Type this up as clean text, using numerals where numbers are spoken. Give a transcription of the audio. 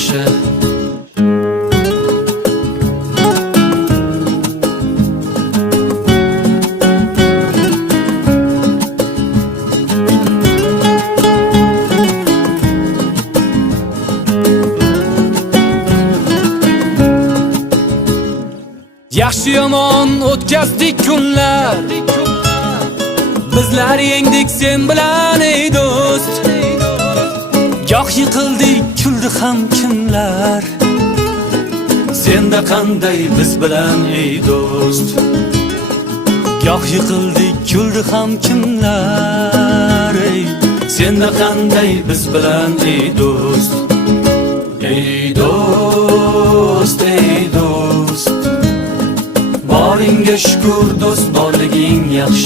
yaxshi. Yaxshi yomon o'tkazdik kunlar, bizlar yengdik sen bilan ey do'st. Goh yiqildik, kuldi ham kimlar, senda qanday biz bilan ey do'st. Goh yiqildik, kuldi ham kimlar, ey senda qanday biz bilan ey do'st. Ey do'st, ey do'st, boringga shukr do'st, borliging yaxshi.